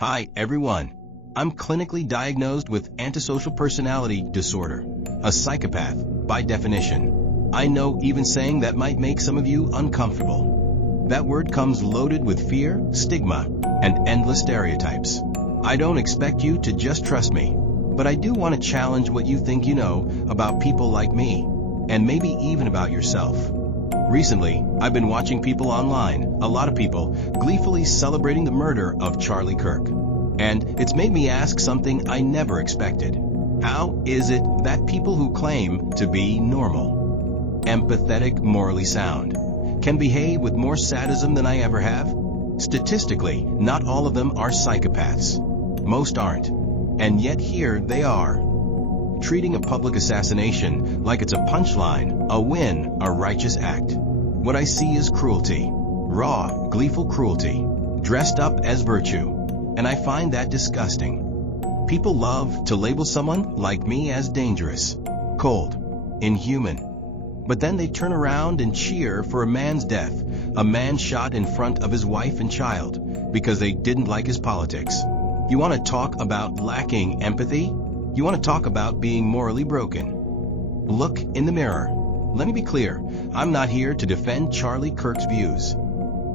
Hi, everyone. I'm clinically diagnosed with antisocial personality disorder, a psychopath, by definition. I know even saying that might make some of you uncomfortable. That word comes loaded with fear, stigma, and endless stereotypes. I don't expect you to just trust me, but I do want to challenge what you think you know about people like me, and maybe even about yourself. Recently, I've been watching people online, a lot of people, gleefully celebrating the murder of Charlie Kirk. And it's made me ask something I never expected. How is it that people who claim to be normal, empathetic, morally sound, can behave with more sadism than I ever have? Statistically, not all of them are psychopaths. Most aren't. And yet here they are, treating a public assassination like it's a punchline, a win, a righteous act. What I see is cruelty, raw, gleeful cruelty, dressed up as virtue, and I find that disgusting. People love to label someone like me as dangerous, cold, inhuman. But then they turn around and cheer for a man's death, a man shot in front of his wife and child, because they didn't like his politics. You want to talk about lacking empathy? You want to talk about being morally broken? Look in the mirror. Let me be clear, I'm not here to defend Charlie Kirk's views.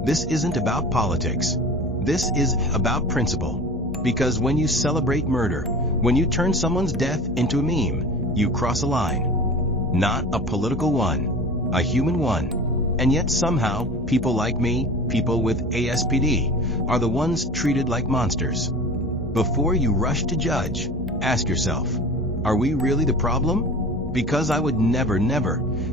This isn't about politics. This is about principle. Because when you celebrate murder, when you turn someone's death into a meme, you cross a line. Not a political one, a human one. And yet somehow, people like me, people with ASPD, are the ones treated like monsters. Before you rush to judge, ask yourself, are we really the problem? Because I would never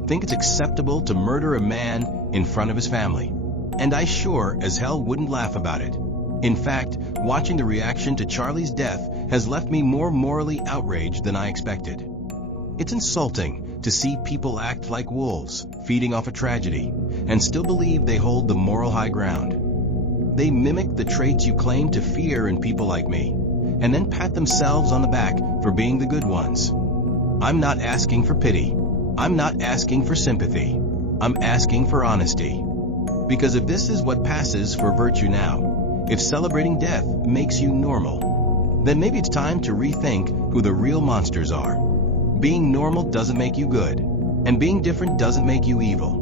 think it's acceptable to murder a man in front of his family. And I sure as hell wouldn't laugh about it. In fact, watching the reaction to Charlie's death has left me more morally outraged than I expected. It's insulting to see people act like wolves, feeding off a tragedy, and still believe they hold the moral high ground. They mimic the traits you claim to fear in people like me, and then pat themselves on the back for being the good ones. I'm not asking for pity. I'm not asking for sympathy. I'm asking for honesty. Because if this is what passes for virtue now, if celebrating death makes you normal, then maybe it's time to rethink who the real monsters are. Being normal doesn't make you good, and being different doesn't make you evil.